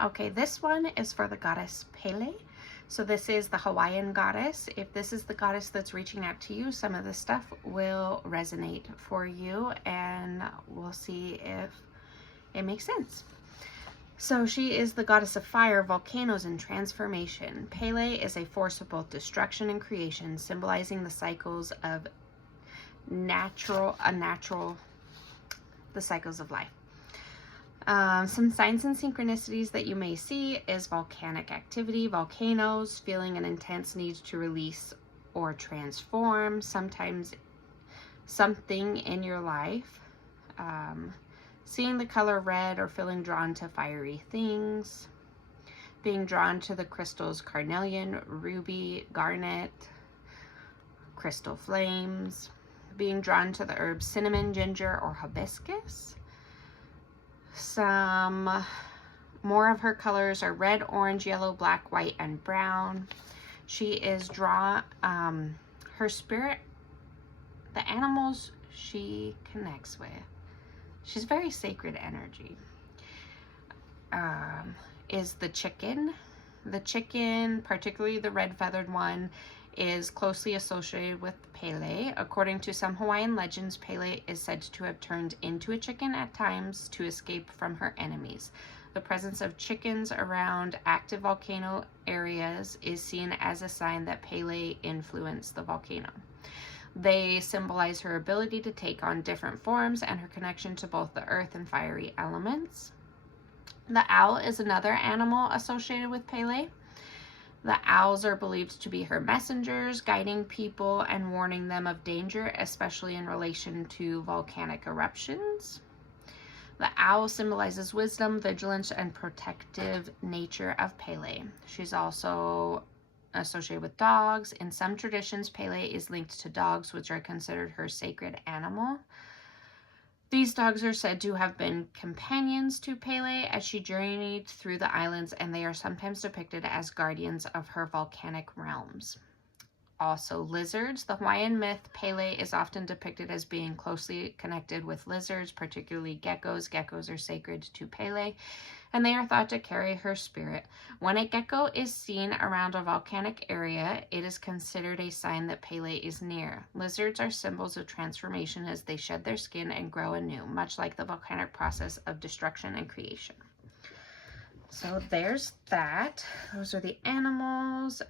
Okay, this one is for the goddess Pele. So this is the Hawaiian goddess. If this is the goddess that's reaching out to you, some of this stuff will resonate for you, and we'll see if it makes sense. So she is the goddess of fire, volcanoes, and transformation. Pele is a force of both destruction and creation, symbolizing the cycles of the cycles of life. Some signs and synchronicities that you may see is volcanic activity, volcanoes, feeling an intense need to release or transform, sometimes something in your life, seeing the color red or feeling drawn to fiery things, being drawn to the crystals carnelian, ruby, garnet, crystal flames, being drawn to the herbs cinnamon, ginger, or hibiscus. Some more of her colors are red, orange, yellow, black, white, and brown. She is drawn, her spirit, the animals she connects with, she's very sacred energy, is the chicken. The chicken, particularly the red feathered one, is closely associated with Pele. According to some Hawaiian legends, Pele is said to have turned into a chicken at times to escape from her enemies. The presence of chickens around active volcano areas is seen as a sign that Pele influenced the volcano. They symbolize her ability to take on different forms and her connection to both the earth and fiery elements. The owl is another animal associated with Pele. The owls are believed to be her messengers, guiding people and warning them of danger, especially in relation to volcanic eruptions. The owl symbolizes wisdom, vigilance, and protective nature of Pele. She's also associated with dogs. In some traditions, Pele is linked to dogs, which are considered her sacred animal. These dogs are said to have been companions to Pele as she journeyed through the islands, and they are sometimes depicted as guardians of her volcanic realms. Also, lizards. The Hawaiian myth, Pele is often depicted as being closely connected with lizards, particularly geckos. Geckos are sacred to Pele, and they are thought to carry her spirit. When a gecko is seen around a volcanic area, it is considered a sign that Pele is near. Lizards are symbols of transformation as they shed their skin and grow anew, much like the volcanic process of destruction and creation. So there's that. Those are the animals.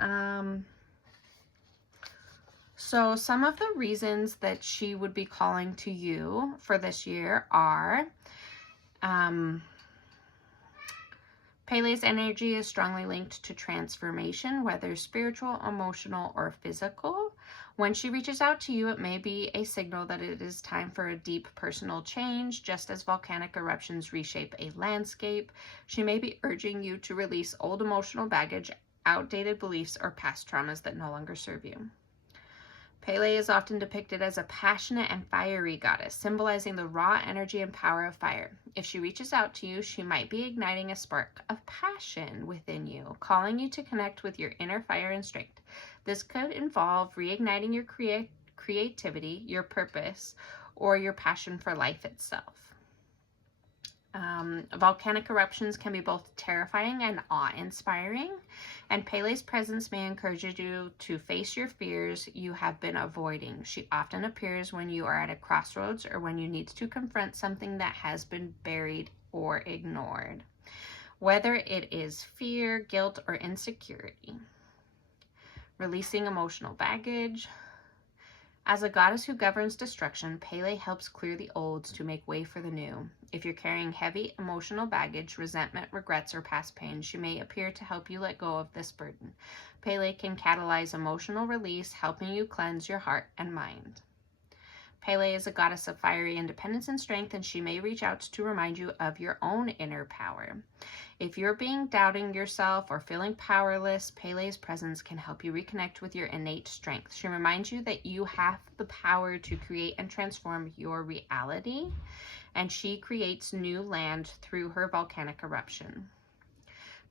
So some of the reasons that she would be calling to you for this year are Pele's energy is strongly linked to transformation, whether spiritual, emotional, or physical. When she reaches out to you, it may be a signal that it is time for a deep personal change. Just as volcanic eruptions reshape a landscape, she may be urging you to release old emotional baggage, outdated beliefs, or past traumas that no longer serve you. Pele is often depicted as a passionate and fiery goddess, symbolizing the raw energy and power of fire. If she reaches out to you, she might be igniting a spark of passion within you, calling you to connect with your inner fire and strength. This could involve reigniting your creativity, your purpose, or your passion for life itself. Volcanic eruptions can be both terrifying and awe-inspiring, and Pele's presence may encourage you to face your fears you have been avoiding. She often appears when you are at a crossroads or when you need to confront something that has been buried or ignored, whether it is fear, guilt, or insecurity. Releasing emotional baggage. As a goddess who governs destruction, Pele helps clear the old to make way for the new. If you're carrying heavy emotional baggage, resentment, regrets, or past pain, she may appear to help you let go of this burden. Pele can catalyze emotional release, helping you cleanse your heart and mind. Pele is a goddess of fiery independence and strength, and she may reach out to remind you of your own inner power. If you're doubting yourself or feeling powerless, Pele's presence can help you reconnect with your innate strength. She reminds you that you have the power to create and transform your reality, and she creates new land through her volcanic eruption.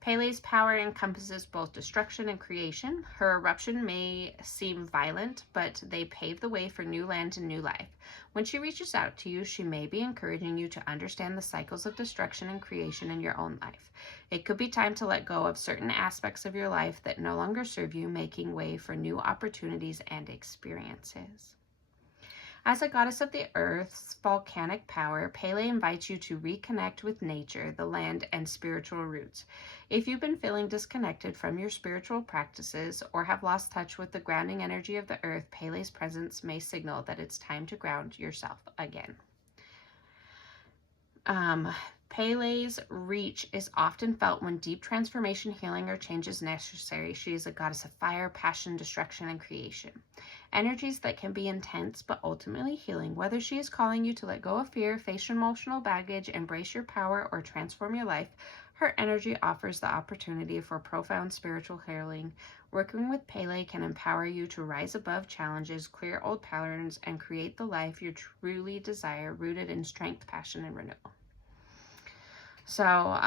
Pele's power encompasses both destruction and creation. Her eruption may seem violent, but they pave the way for new land and new life. When she reaches out to you, she may be encouraging you to understand the cycles of destruction and creation in your own life. It could be time to let go of certain aspects of your life that no longer serve you, making way for new opportunities and experiences. As a goddess of the earth's volcanic power, Pele invites you to reconnect with nature, the land, and spiritual roots. If you've been feeling disconnected from your spiritual practices or have lost touch with the grounding energy of the earth, Pele's presence may signal that it's time to ground yourself again. Pele's reach is often felt when deep transformation, healing, or change is necessary. She is a goddess of fire, passion, destruction, and creation. Energies that can be intense but ultimately healing. Whether she is calling you to let go of fear, face emotional baggage, embrace your power, or transform your life, her energy offers the opportunity for profound spiritual healing. Working with Pele can empower you to rise above challenges, clear old patterns, and create the life you truly desire, rooted in strength, passion, and renewal. So,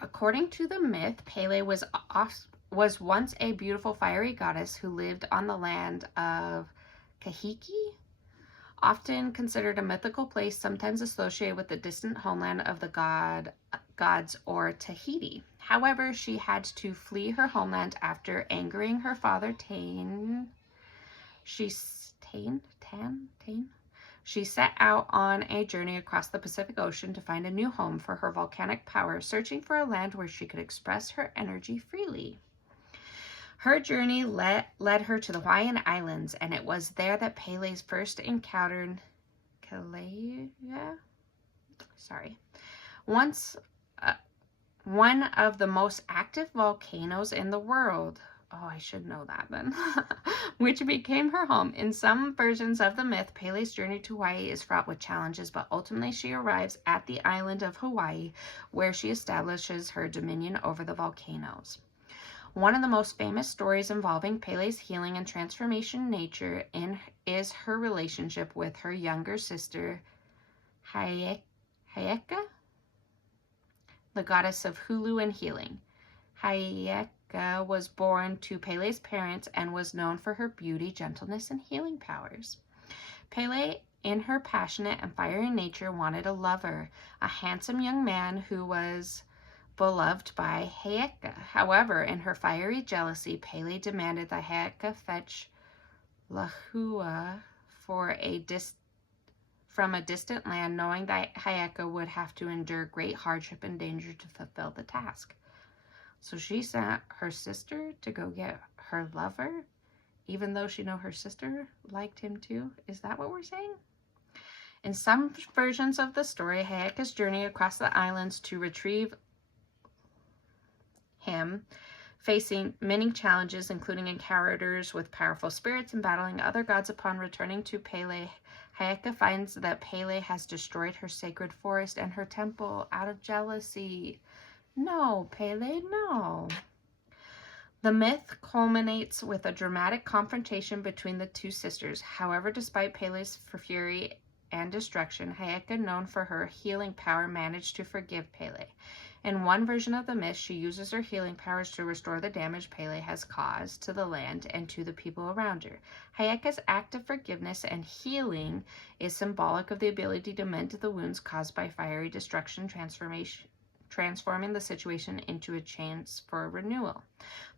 according to the myth, Pele was once a beautiful fiery goddess who lived on the land of Kahiki, often considered a mythical place, sometimes associated with the distant homeland of the gods or Tahiti. However, she had to flee her homeland after angering her father Tane. She set out on a journey across the Pacific Ocean to find a new home for her volcanic power, searching for a land where she could express her energy freely. Her journey led her to the Hawaiian Islands, and it was there that Pele's first encountered one of the most active volcanoes in the world. Oh, I should know that then. Which became her home. In some versions of the myth, Pele's journey to Hawaii is fraught with challenges, but ultimately she arrives at the island of Hawaii, where she establishes her dominion over the volcanoes. One of the most famous stories involving Pele's healing and transformation nature is her relationship with her younger sister, Hayeka, the goddess of hulu and healing. Hayeka was born to Pele's parents and was known for her beauty, gentleness, and healing powers. Pele, in her passionate and fiery nature, wanted a lover, a handsome young man who was beloved by Hayeka. However, in her fiery jealousy, Pele demanded that Hayeka fetch Lahua from a distant land, knowing that Hayeka would have to endure great hardship and danger to fulfill the task. So she sent her sister to go get her lover, even though she knew her sister liked him too. Is that what we're saying? In some versions of the story, Hayeka's journey across the islands to retrieve him, facing many challenges, including encounters with powerful spirits and battling other gods. Upon returning to Pele, Hayeka finds that Pele has destroyed her sacred forest and her temple out of jealousy. No, Pele, no. The myth culminates with a dramatic confrontation between the two sisters. However, despite Pele's fury and destruction, Hayeka, known for her healing power, managed to forgive Pele. In one version of the myth, she uses her healing powers to restore the damage Pele has caused to the land and to the people around her. Hayeka's act of forgiveness and healing is symbolic of the ability to mend the wounds caused by fiery destruction, transforming the situation into a chance for renewal.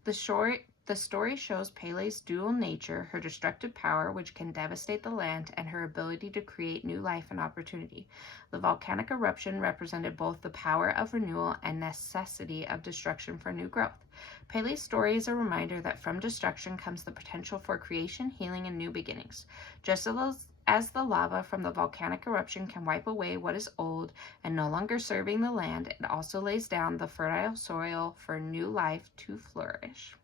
The story shows Pele's dual nature, her destructive power, which can devastate the land, and her ability to create new life and opportunity. The volcanic eruption represented both the power of renewal and necessity of destruction for new growth. Pele's story is a reminder that from destruction comes the potential for creation, healing, and new beginnings. Just as the lava from the volcanic eruption can wipe away what is old and no longer serving the land, it also lays down the fertile soil for new life to flourish.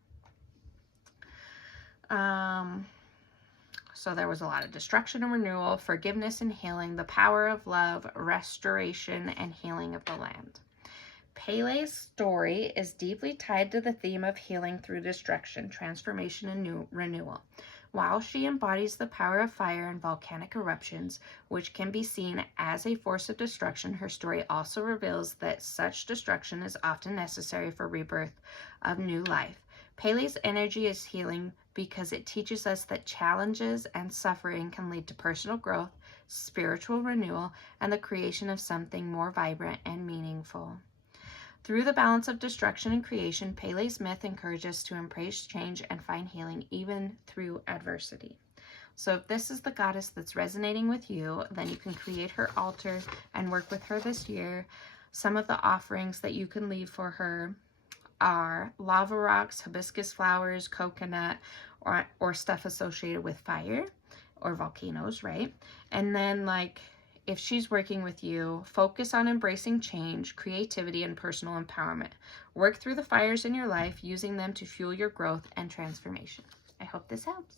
So there was a lot of destruction and renewal, forgiveness and healing, the power of love, restoration, and healing of the land. Pele's story is deeply tied to the theme of healing through destruction, transformation, and renewal. While she embodies the power of fire and volcanic eruptions, which can be seen as a force of destruction, her story also reveals that such destruction is often necessary for rebirth of new life. Pele's energy is healing because it teaches us that challenges and suffering can lead to personal growth, spiritual renewal, and the creation of something more vibrant and meaningful. Through the balance of destruction and creation, Pele's myth encourages us to embrace change and find healing even through adversity. So if this is the goddess that's resonating with you, then you can create her altar and work with her this year. Some of the offerings that you can leave for her are lava rocks, hibiscus flowers, coconut, or stuff associated with fire or volcanoes, right? And then, like, if she's working with you, focus on embracing change, creativity, and personal empowerment. Work through the fires in your life, using them to fuel your growth and transformation. I hope this helps.